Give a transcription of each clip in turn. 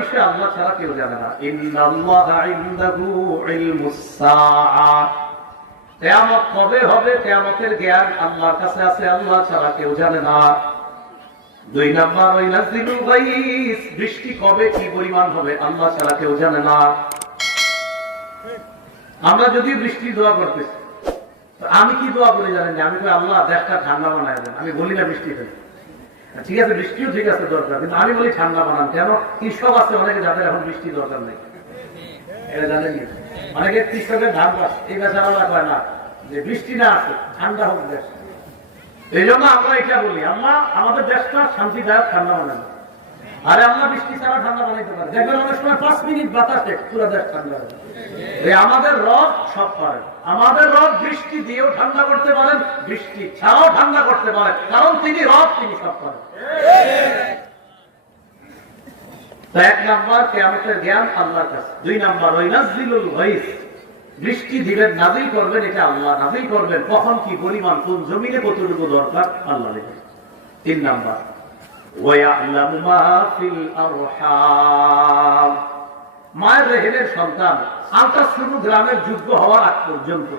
বিষয় আল্লাহ ছাড়া কেউ জানে না। ইন্নাল্লাহা ইনদাহু ইলমুস সাআ, কিয়ামত কবে হবে কিয়ামতের জ্ঞান আল্লাহর কাছে আছে, আল্লাহ ছাড়া কেউ জানে না। 2 নাম্বার ওয়াইনাজিলুল গায়স, বৃষ্টি কবে কি পরিমাণ হবে আল্লাহ ছাড়া কেউ জানে না। আমরা যদি বৃষ্টি দোয়া করতেছি, আমি কি দোয়া করি জানেন? আমি কই আল্লাহ দেশটা ঠান্ডা বানায় দেন। আমি বলি না বৃষ্টি হবে, ঠিক আছে বৃষ্টিও ঠিক আছে দরকার, কিন্তু আমি বলি ঠান্ডা বানান। কেন? কৃষক আছে অনেকে যাদের এখন বৃষ্টি দরকার নেই, এটা জানেন কি? অনেকে কৃষকের ধান চাষ, এই বেচারা কয় না যে বৃষ্টি না আছে ঠান্ডা হোক দেশ। এই জন্য আমরা এটা বলি আল্লাহ আমাদের দেশটা শান্তিদায়ক ঠান্ডা বানান। আরে আল্লাহ বৃষ্টি ছাড়া ঠান্ডা বানাইতে পারে, দেখবেন অনেক সময় 5 মিনিট বাতাসে পুরো দেশ ঠান্ডা হবে। আমাদের রব সব পারেন, আমাদের রব বৃষ্টি দিয়েও ঠান্ডা করতে পারেন, বৃষ্টি ছাড়াও ঠান্ডা করতে পারেন, কারণ তিনি রব, তিনি সব পারেন। 1 নাম্বার কিয়ামতের জ্ঞান আল্লাহর কাছে। 2 নাম্বার ওয়াইনাজিলুল গায়স, বৃষ্টি দিবেন নাযিল করবেন, এটা আল্লাহ নাযিল করবেন, কখন কি পরিমাণ কোন জমিনে কতটুকু দরকার আল্লাহ জানেন। 3 নাম্বার ওয়ায়ালামু মা ফিল আরহাম, মায়ের রেহেমের সন্তান আলট্রাসোনোগ্রামের যোগ্য হওয়ার আগ পর্যন্ত,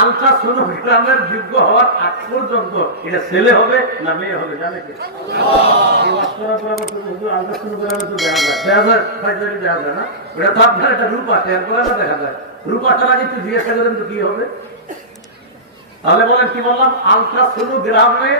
আলট্রাসোনোগ্রামের যোগ্য হওয়ার আগ পর্যন্ত এটা ছেলে হবে না মেয়ে হবে জানে কি? আলট্রাসোনোগ্রামে তো দেখা যায় না, ওটা তো আপনার একটা রূপ আছে, এরপরে না দেখা যায়। রূপ আসার আগে একটু জিজ্ঞাসা করেন তো কি হবে। তাহলে বলেন কি বললাম? আলট্রাসোনোগ্রামে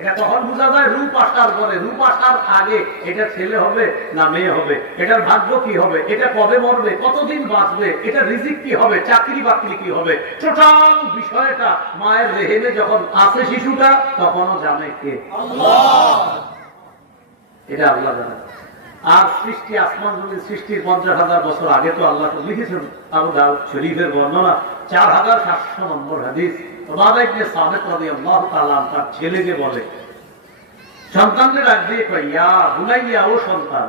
এটা কখন বোঝা যায়? রূপ আসার পরে। রূপ আসার আগে এটা ছেলে হবে না মেয়ে হবে, এটার ভাগ্য কি হবে, এটা কবে মরবে, কতদিন বাঁচবে, এটা রিজিক কি হবে, চাকরি বাকরি কি হবে, টোটাল বিষয়টা মায়ের রেহেমে যখন আছে শিশুটা তখনও জানে কে? আল্লাহ। এটা আল্লাহ জানে। আর সৃষ্টি, আসমান জমিন সৃষ্টির 50,000 বছর আগে তো আল্লাহ লিখেছেন। আবু দাউদ শরীফের বর্ণনা 4700 নম্বর হাদিস। তার ছেলেকে বলে, সন্তানকে ডাক দিয়ে কয়, ইয়া বুনাইয়া, ও সন্তান,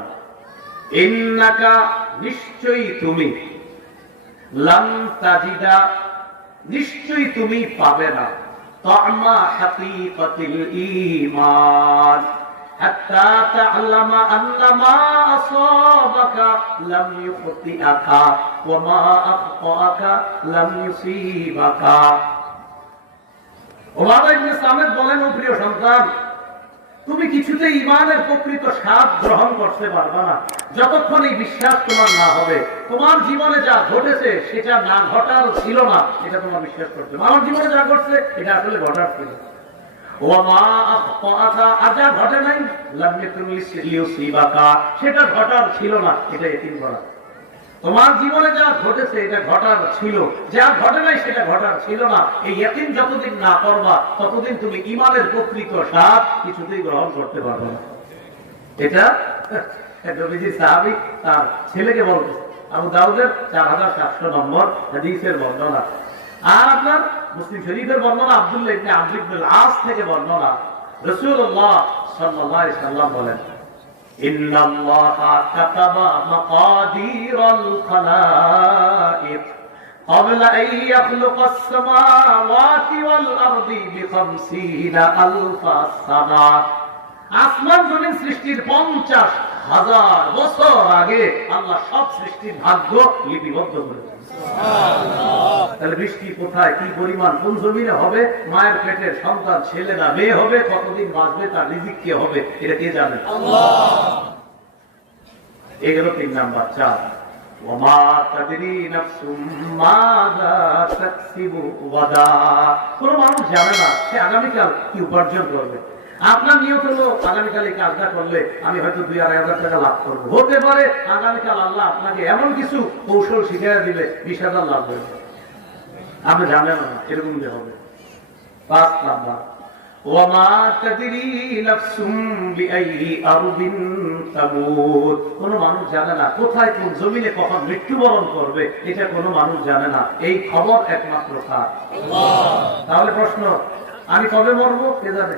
ইন্নাকা, নিশ্চয়ই তুমি, লাম তাজিদা, নিশ্চয়ই তুমি পাবে না, তা'মা হাকীকাতিল ঈমান, হাত্তা তা'লামা আন্না মা আসাবাকা লাম ইউখতিআকা ওয়া মা আখতাআকা লাম ইউসিবাকা। ওমর ইবনে সামেদ বলেন, ও প্রিয় সন্তান, তুমি কিছুতেই ঈমানের প্রকৃত স্বাদ গ্রহণ করতে পারবে না যতক্ষণ এই বিশ্বাস তোমার না হবে তোমার জীবনে যা ঘটেছে সেটা না ঘটার ছিল না, এটা তোমার বিশ্বাস করতে হবে। আমার জীবনে যা ঘটছে এটা আসলে ঘটার ছিল। ওয়া মা আখতাআকা, আর যা ঘটে নাই, লাম ইয়াকুন লিইউসিবাকা, সেটা ঘটার ছিল না, এটা ইকিন করা। তোমার জীবনে যা ঘটেছে এটা ঘটার ছিল, যা ঘটে নাই সেটা ঘটার ছিল না। এই ইয়াকিন যতদিন না করবা ততদিন তুমি ঈমানের প্রকৃত স্বাদ কিছুতেই গ্রহণ করতে পারবে না। এটা নবীজি সাহাবী তার ছেলেকে বলতেছে। আবু দাউদের 4700 নম্বর হাদিসের বর্ণনা। আর আপনার মুসলিম শরীফের বর্ণনা আব্দুল্লাহ ইবনে আমর ইবনুল আস থেকে বর্ণনা। রাসূলুল্লাহ সাল্লাল্লাহু আলাইহি ওয়াসাল্লাম বলেন, ইন্নাল্লাহা কাতাবা মাকাদিরাল খালাইক ক্বাবলা আন ইয়াখলুকাস সামাওয়াতি ওয়াল আরদি বি50,000 সানা। আসমান জমিন সৃষ্টির 50,000 বছর আগে আল্লাহ সব সৃষ্টির ভাগ্য লিপিবদ্ধ করেছেন। সুবহানাল্লাহ। তাহলে বৃষ্টি কোথায়, কি পরিমাণ, কোন জমিনে হবে, মায়ের পেটের সন্তান ছেলে না মেয়ে হবে, কতদিন বাঁচবে, তার রিজিক কি হবে, এটা কে জানে? আল্লাহ। এগুলো 3 নাম্বার। 4, ওয়ামা তাদরি নাফসুম মাযা তাকসিবু গাদা। কোন মানুষ জানে না সে আগামীকাল কি উপার্জন করবে। আপনার নিয়ত হলো আগামীকাল এই কাজটা করলে আমি হয়তো 2-2,500 টাকা লাভ করবো। হতে পারে আগামীকাল আল্লাহ আপনাকে এমন কিছু কৌশল শিখিয়ে দিলে 20,000 লাভ হবে, আপনি জানেন না এরকম যে হবে। 5 নাম্বার, ওয়ামা তাদরি নাফসুম বিআইয়ি আরদিন তামুত। কোন মানুষ জানে না কোথায় কোন জমিনে কখন মৃত্যুবরণ করবে, এটা কোনো মানুষ জানে না। এই খবর একমাত্র কার? আল্লাহ। তাহলে প্রশ্ন, আমি কবে মরবো কে জানে?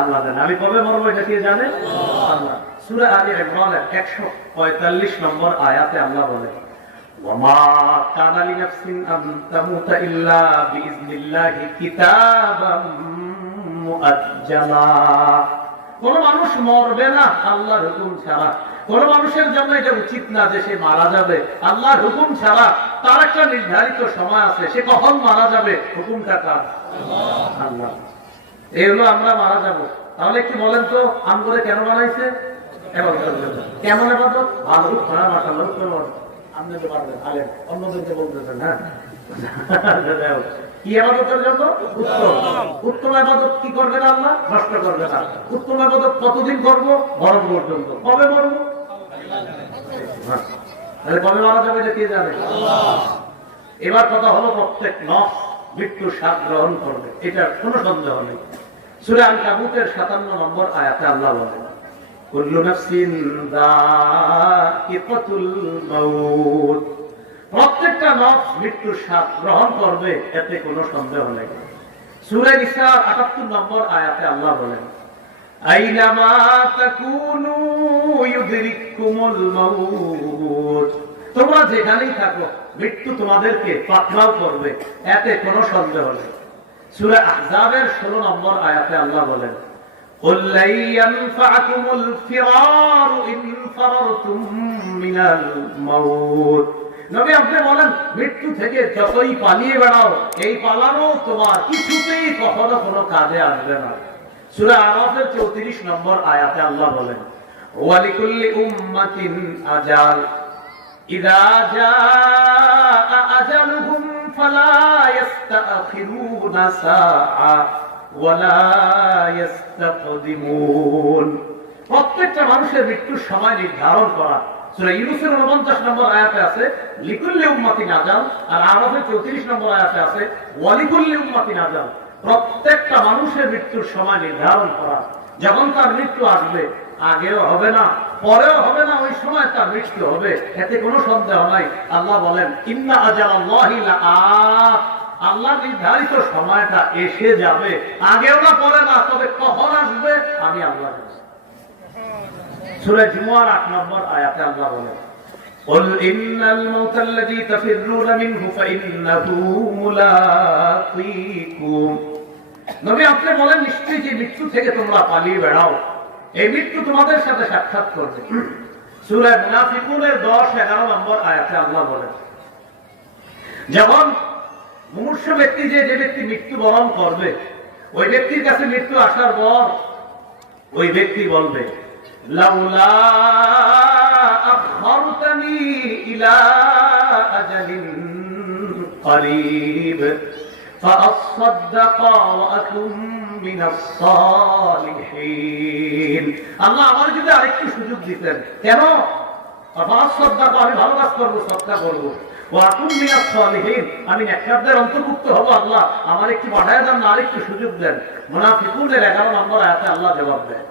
আল্লাহ জানে। আমি কবে মরবো এটা কে জানে? আল্লাহ। সূরা আলে ইমরানের 145 নম্বর আয়াতে আল্লাহ বলেন, ওয়ামা কানা লিনাফসিন আন তামুতা ইল্লা বিইজনিল্লাহি কিতাবাম মুআজ্জালা। কোন মানুষ মরবে না আল্লাহর হুকুম ছাড়া। কোন মানুষের জন্য এটা উচিত না যে সে মারা যাবে আল্লাহর হুকুম ছাড়া। তার একটা নির্ধারিত সময় আছে, সে কখন মারা যাবে হুকুমটা কার? আল্লাহ। এই হলো আমরা মারা যাব। তাহলে একটু বলেন তো আমগরে কেন বানাইছে? কেমন এবাদত? ভালো খারাপ মাশাআল্লাহ আপনি তো পারবেন, আলেম অন্যদেরকে বলতেছেন। হ্যাঁ, কি ইবাদতের জন্য? উত্তম। উত্তম ইবাদত কি করবে না আল্লাহ? নষ্ট করবে না। উত্তম ইবাদত কতদিন করবো? মরণ পর্যন্ত। কবে মরবো? তাহলে কবে মারা যাবে এটা কে জানে? এবার কথা হলো প্রত্যেক নফস মৃত্যুর স্বাদ গ্রহণ করবে, এটা কোনো সন্দেহ নেই। সূরা আনকাবুতের 57 নম্বর আয়াতে আল্লাহ বলেন, কুল্লু নাফসিন যায়িকাতুল মাউত। প্রত্যেকটা নফস মৃত্যুর স্বাদ গ্রহণ করবে, এতে কোনো সন্দেহ নেই। সূরা নিসার 78 নম্বর আয়াতে আল্লাহ বলেন, আইনামা তাকুনু ইউদরিকুমুল মাউত। তোমরা যেখানেই থাকো মৃত্যু তোমাদেরকে পাকড়াও করবে, এতে কোনো সন্দেহ নেই। সূরা আহজাবের 16 নম্বর আয়াতে আল্লাহ বলেন, قُل لَّن يَنفَعَكُمُ الْفِرَارُ إِن فَرَرْتُم مِّنَ الْمَوْتِ। নবী আপনি বলেন, মৃত্যু থেকে যতই পালিয়ে বেড়াও, এই পালানো তোমার কিছুতেই কখনো কোনো কাজে আসবে না। সূরা আরাফের 34 নম্বর আয়াতে আল্লাহ বলেন, ওয়ালিকুল্লি উম্মাতিন আজাল ইযা জাআ আজালুহুম ফালা ইস্তাখিরুনা সাআ ওয়ালা ইস্তাকদিমুন। প্রত্যেকটা মানুষের মৃত্যুর সময় নির্ধারণ করা। সূরা ইউনূসের 49 নম্বর আয়াতে আছে লিকুল্লি উম্মাতিন আজাল, আর আরাফের 34 নম্বর আয়াতে আছে ওয়ালিকুল্লি উম্মাতিন আজাল। প্রত্যেকটা মানুষের মৃত্যুর সময় নির্ধারণ করা। যখন তার মৃত্যু আসবে, আগেও হবে না পরেও হবে না, ওই সময় তার মৃত্যু হবে, এতে কোনো সন্দেহ নাই। আল্লাহ বলেন, ইন্না আজালাল্লাহি লাআত। আল্লাহ নির্ধারিত সময়টা এসে যাবে, আগেও না পরে না, তবে কখন আসবে আমি আল্লাহ জানি। সূরা জুমুয়ার 8 নম্বর আয়াতে আল্লাহ বলেন, قل إن الموت الذي تفرون منه فإنه ملاقيكم। নবী আপনি বলেন, নিশ্চয়ই যে মৃত্যু থেকে তোমরা পালিয়ে বেড়াও, এই মৃত্যু তোমাদের সাথে সাক্ষাৎ করবে। সূরা মুনাফিকুনের 10-11 নম্বর আয়াতে আল্লাহ বলেন, যখন মুমূর্ষু ব্যক্তি যে ব্যক্তি মৃত্যুবরণ করবে, ওই ব্যক্তির কাছে মৃত্যু আসার পর ওই ব্যক্তি বলবে, লাউলা আখরতানি ইলা আজালিন করিব ফাআসাদদাকা ওয়া আকুম মিনাস সালিহিন। আল্লাহ আমার যদি আরেকটু সুযোগ দিতেন, কেন? ফাআসাদদাকা, আমি ভালো কাজ করব, সদকা করব, ওয়া আকুম মিনাস সালিহিন, আমি নেককারদের অন্তর্ভুক্ত হব। আল্লাহ আমার একটু বাড়ায় দেন না, আরেকটু সুযোগ দেন। মুনাফিকুনের 11 নম্বর আয়াতে আল্লাহ জবাব দেয়,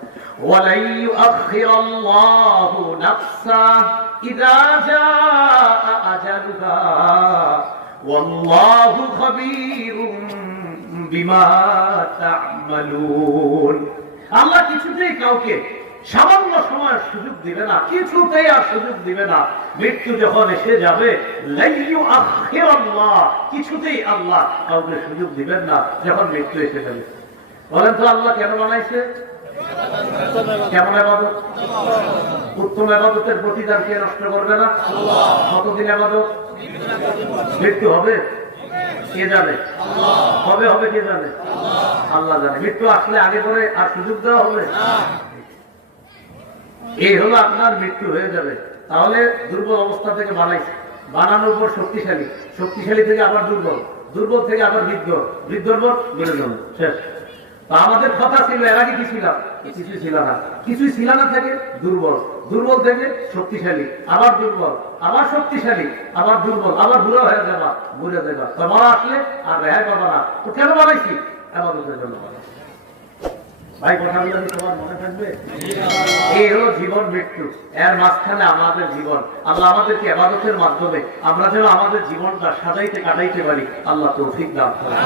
ওয়ালাই ইউআখিরাল্লাহু নাফসান ইযা জাআ আজালুহা ওয়াল্লাহু খাবীরুম বিমা তা'মালুন। আল্লাহ কিছুতেই কাউকে সামান্য সময়ের সুযোগ দিবে না, কিছুতেই আর সুযোগ দিবে না। মৃত্যু যখন এসে যাবে, লা ইউআখিরাল্লাহ, কিছুতেই আল্লাহ কাউকে সুযোগ দিবেন না যখন মৃত্যু এসে যাবে। বলেন তো আল্লাহ কেন বানাইছে? কেমন ইবাদত? উত্তম ইবাদতের প্রতিদান কে নষ্ট করবে না? আল্লাহ। কতদিন ইবাদত? মৃত্যু হবে কে জানে? কবে হবে কে জানে? আল্লাহ জানে। মৃত্যু আসলে আগে পরে আর সুযোগ দেওয়া হবে? এই হলো আপনার মৃত্যু হয়ে যাবে। তাহলে দুর্বল অবস্থা থেকে বানাইছে, বানানোর পর শক্তিশালী, শক্তিশালী থেকে আবার দুর্বল, দুর্বল থেকে আবার বৃদ্ধ, বৃদ্ধর পর বিরোধন, শেষ। আমাদের কথা ছিল এর আগে কি ছিলাম? কিছুই ছিল না। কিছুই ছিল না থেকে দুর্বল, দুর্বল থেকে শক্তিশালী, আবার দুর্বল, আবার শক্তিশালী, আবার দুর্বল, আবার বুড়ো হয়ে যাবা, বুঝে যাবা। তোমার আসলে আর রেহাই পাবা না। তো কেন বানাইছি? আমাদের জন্য বানাইছি। ভাই কথাগুলো কি তোমার মনে থাকবে? এই হলো জীবন মৃত্যু, এর মাঝখানে আমাদের জীবন। আল্লাহ আমাদেরকে ইবাদতের মাধ্যমে আমরা যেন আমাদের জীবনটা সাজাইতে কাটাইতে পারি, আল্লাহ তৌফিক দান করেন।